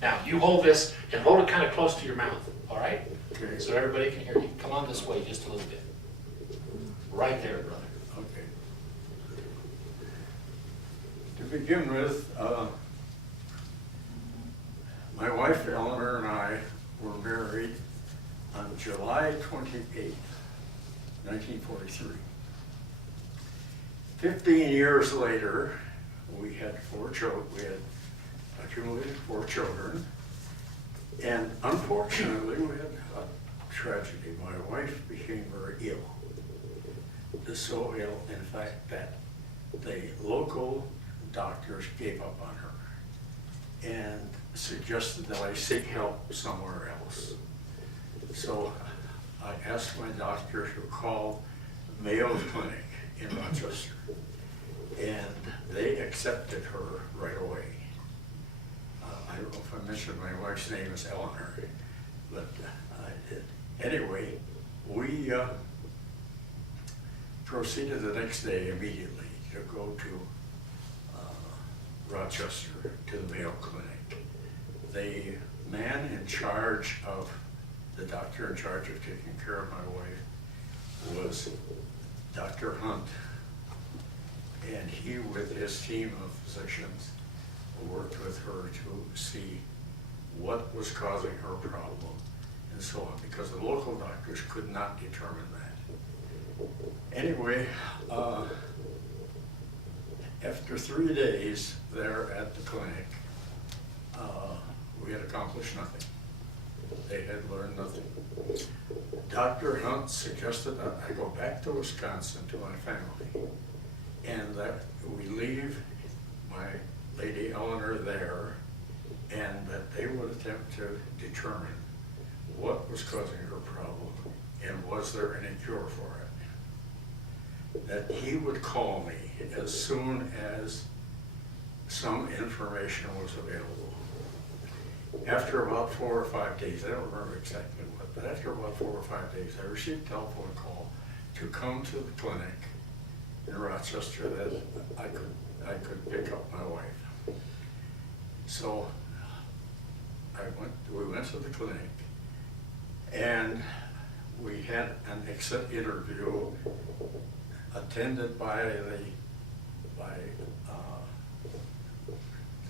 Now, you hold this and hold it kind of close to your mouth, all right? Okay. So everybody can hear you. Come on this way just a little bit. Right there, brother. Okay. To begin with, my wife Eleanor and I were married on July 28th, 1943. 15 years later, we had 4 children. We had accumulated 4 children, and unfortunately, we had a tragedy. My wife became very ill. So ill, in fact, that the local doctors gave up on her and suggested that I seek help somewhere else. So I asked my doctor to call Mayo Clinic in Rochester, and they accepted her right away. I don't know if I mentioned my wife's name is Eleanor, but I did. Anyway, we proceeded the next day immediately to go to Rochester to the Mayo Clinic. The man in charge of, the doctor in charge of taking care of my wife was Dr. Hunt, and he, with his team of physicians, worked with her to see what was causing her problem and so on, because the local doctors could not determine that. Anyway, after 3 days there at the clinic, we had accomplished nothing. They had learned nothing. Dr. Hunt suggested that I go back to Wisconsin to my family, and that we leave my lady Eleanor there, and that they would attempt to determine what was causing her problem and was there any cure for it. That he would call me as soon as some information was available. After about 4 or 5 days, I don't remember exactly what, but after about 4 or 5 days, I received a telephone call to come to the clinic in Rochester that I could pick up my wife. So we went to the clinic, and we had an exit interview attended by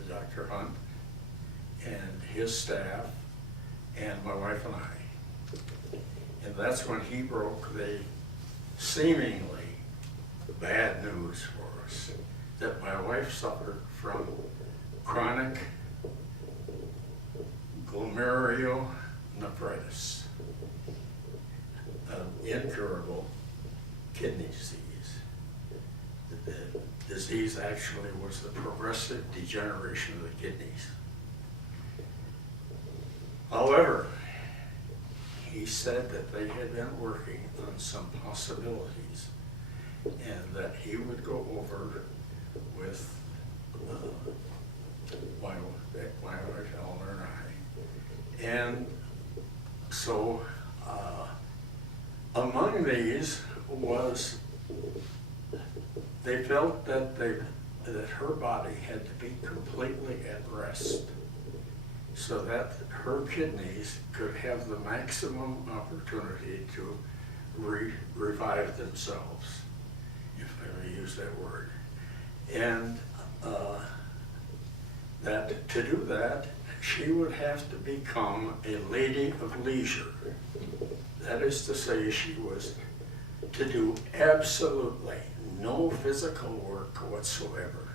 Dr. Hunt and his staff and my wife and I. And that's when he broke the seemingly bad news for us, that my wife suffered from chronic glomerulonephritis, an incurable kidney disease. The disease actually was the progressive degeneration of the kidneys. However, he said that they had been working on some possibilities, and that he would go over with my wife Eleanor and I. And so among these was, they felt that her body had to be completely at rest so that her kidneys could have the maximum opportunity to revive themselves, if I may use that word. And that to do that, she would have to become a lady of leisure. That is to say, she was to do absolutely no physical work whatsoever.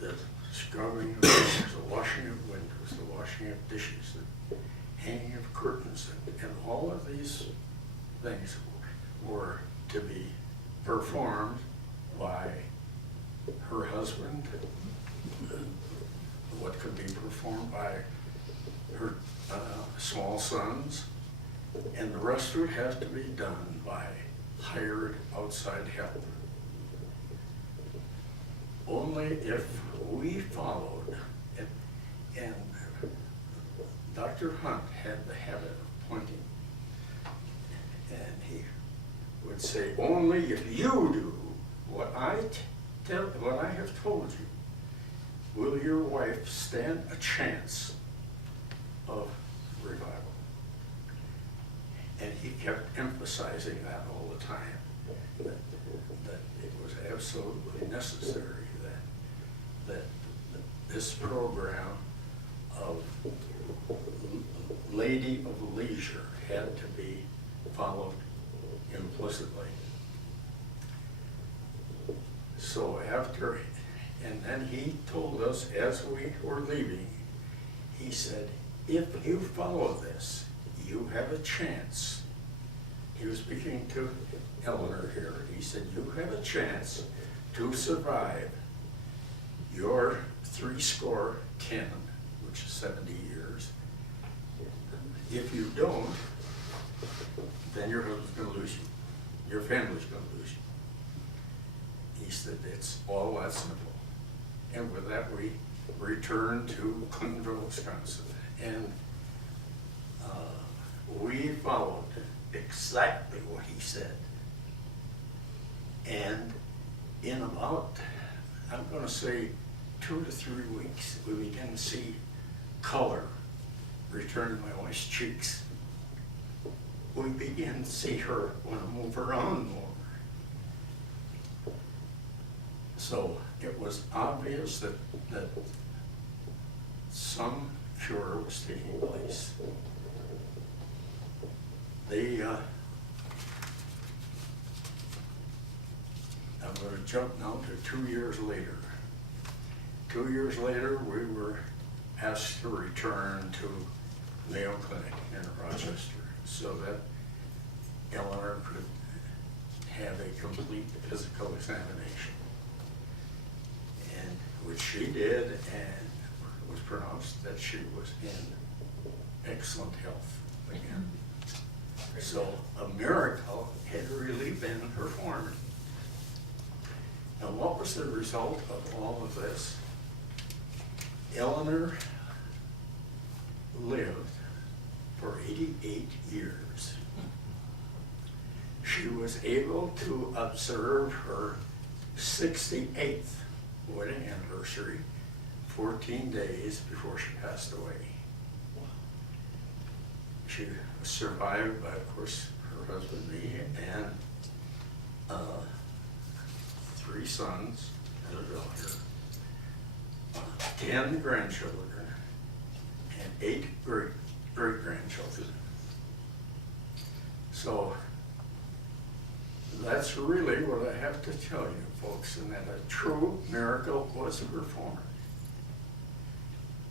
The scrubbing of windows, the washing of windows, the washing of dishes, the hanging of curtains, and all of these things were to be performed by her husband. What could be performed by her small sons, and the rest would have to be done by hired outside help. Only if we followed, and Dr. Hunt had the habit of pointing, and he would say, only if you do what I have told you, will your wife stand a chance of revival? And he kept emphasizing that all the time, that it was absolutely necessary that this program of Lady of Leisure had to be followed implicitly. So after, and then he told us as we were leaving, he said, if you follow this, you have a chance. He was speaking to Eleanor here. He said, you have a chance to survive your 70, which is 70 years. If you don't, then your husband's going to lose you. Your family's going to lose you. He said, it's all that simple. And with that, we returned to Clintonville, Wisconsin. And we followed exactly what he said. And in about, I'm going to say, 2 to 3 weeks, we began to see color return to my wife's cheeks. We began to see her want to move around more. So it was obvious that some cure was taking place. I'm going to jump now to 2 years later. 2 years later, we were asked to return to Mayo Clinic in Rochester so that Eleanor could have a complete physical examination. And which she did, and it was pronounced that she was in excellent health again. So a miracle had really been performed. Now, what was the result of all of this? Eleanor lived for 88 years. She was able to observe her 68th wedding anniversary 14 days before she passed away. She was survived by, of course, her husband, me, and 3 sons and a daughter, 10 grandchildren, and 8 great-grandchildren. So that's really what I have to tell you, folks, and that a true miracle was performed.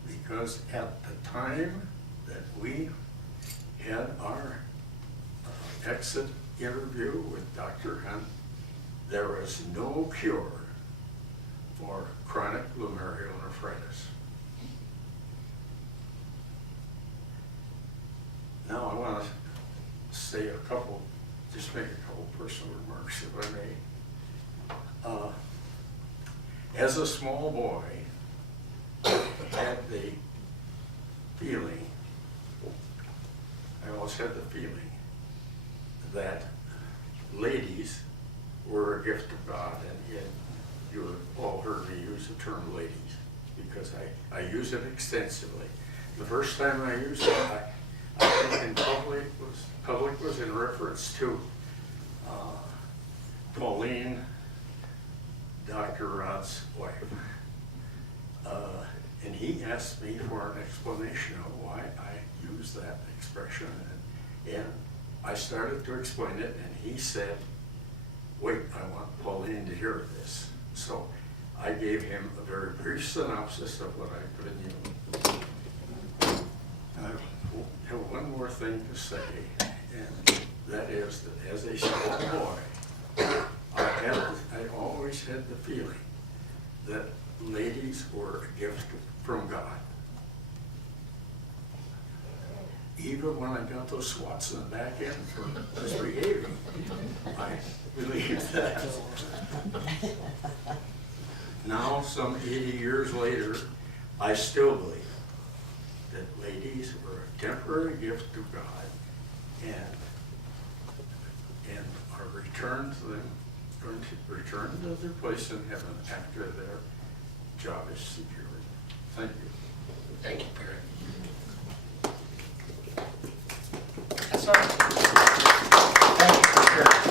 Because at the time that we had our exit interview with Dr. Hunt, there was no cure for chronic glomerulonephritis. Now I want to say just make a couple personal remarks, if I may. As a small boy, I had the feeling, I always had the feeling that ladies were a gift of God, and you have all heard me use the term ladies because I use it extensively. The first time I used it, I think in public was in reference to Pauline, Dr. Rod's wife. And he asked me for an explanation of why I use that expression. And I started to explain it, and he said, wait, I want Pauline to hear this. So I gave him a very brief synopsis of what I've been using. I have one more thing to say, and that is that as a small boy, I always had the feeling that ladies were a gift from God. Even when I got those swats in the back end for misbehaving, I believed that. Now, some 80 years later, I still believe that ladies were a temporary gift to God, and are returned to them, going to return to their place in heaven after their job is secured. Thank you. Thank you, Perry. That's all right. Thank you for sharing.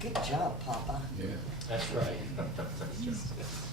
Good job, Papa. Yeah. That's right.